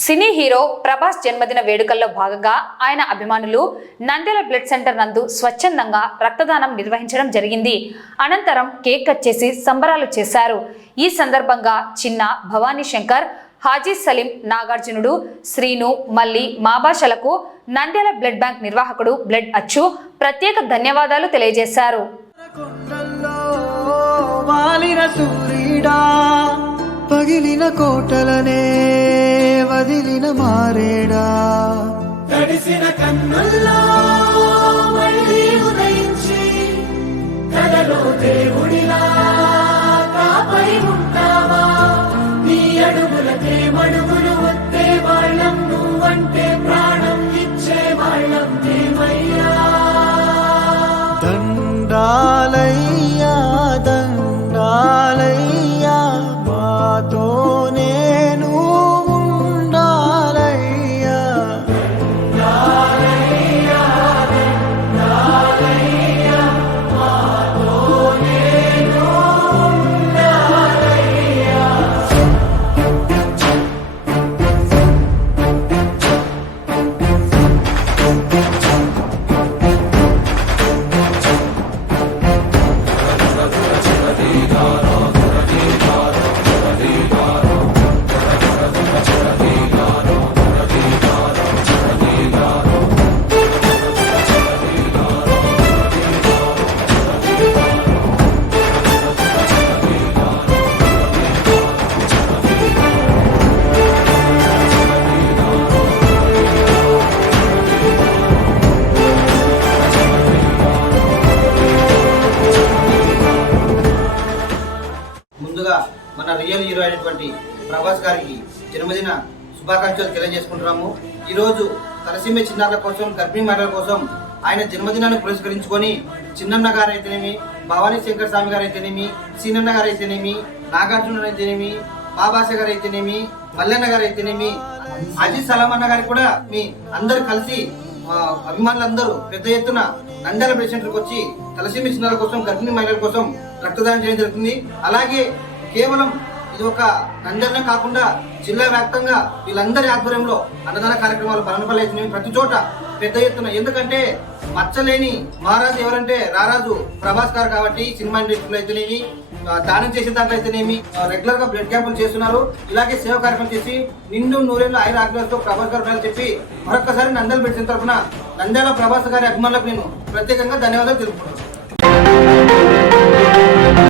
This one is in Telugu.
సినీ హీరో ప్రభాస్ జన్మదిన వేడుకల్లో భాగంగా ఆయన అభిమానులు నంద్యాల బ్లడ్ సెంటర్ నందు స్వచ్ఛందంగా రక్తదానం నిర్వహించడం జరిగింది. అనంతరం కేక్ కట్ చేసి సంబరాలు చేశారు. ఈ సందర్భంగా చిన్న భవానీ శంకర్, హాజీ సలీం, నాగార్జునుడు, శ్రీను, మల్లి, మాబాషలకు నంద్యాల బ్లడ్ బ్యాంక్ నిర్వాహకుడు బ్లడ్ అచ్చు ప్రత్యేక ధన్యవాదాలు తెలియజేశారు. పగిలిన కోటలనే వదిలిన మారేడా, తడిసిన కన్నుల్లో మళ్ళీ ఉదయించి కలలో దేవుడిలా కాపై ఉంటావా? నీ అడుగులకే మడుగులు వస్తే వాళ్ళం, నువ్వంటే ప్రాణం ఇచ్చే వాళ్ళం మేమయ్యా. దండాలయ్యా దండాలయ్యా, మాతో నేను ఉండాలయ్యా. ముందుగా మన రియల్ హీరో అయినటువంటి ప్రభాస్ గారికి జన్మదిన శుభాకాంక్షలు తెలియజేసుకుంటున్నాము. ఈరోజు తలసీమ చిన్నారుల కోసం, గర్భిణీ మహిళల కోసం ఆయన జన్మదినాన్ని పురస్కరించుకొని చిన్నన్న గారు అయితేనేమి, భవానీ శంకర్ స్వామి గారు అయితేనేమి, సీనన్న గారు అయితేనేమి, నాగార్జున అయితేనేమి, బాబాస గారు అయితేనేమి, మల్లన్న గారు అయితేనేమి, అజిత్ సలాం అన్న గారికి కూడా మీ అందరు కలిసి అభిమానులందరూ పెద్ద ఎత్తున నంద్యాల బ్లడ్ సెంటర్కి వచ్చి తలసీమ చిన్నారుల కోసం, గర్భిణీ మహిళల కోసం రక్తదానం చేయడం జరుగుతుంది. అలాగే కేవలం ఇది ఒక నంద్యాలనే కాకుండా జిల్లా వ్యాప్తంగా వీళ్ళందరి ఆధ్వర్యంలో అన్నదాన కార్యక్రమాలు పలనపల్లి అయితేనేమి ప్రతి చోట పెద్ద ఎత్తున, ఎందుకంటే మచ్చలేని మహారాజు ఎవరంటే రారాజు ప్రభాస్ గారు కాబట్టి సినిమా ఇండస్ట్రీలో అయితేనేమి, దానం చేసే దాంట్లో అయితేనేమి రెగ్యులర్ గా బ్లడ్ క్యాంపులు చేస్తున్నారు. ఇలాగే సేవ కార్యక్రమం చేసి నిండు నూరేళ్ళు ఆయన ఆగ్రహంతో ప్రభాస్ గారు చెప్పి మరొకసారి నంద్యాల బ్లడ్ సెంటర్ తరఫున నంద్యాల ప్రభాస్ గారి అభిమానులకు నేను ప్రత్యేకంగా ధన్యవాదాలు తెలుపుకుంటున్నాను.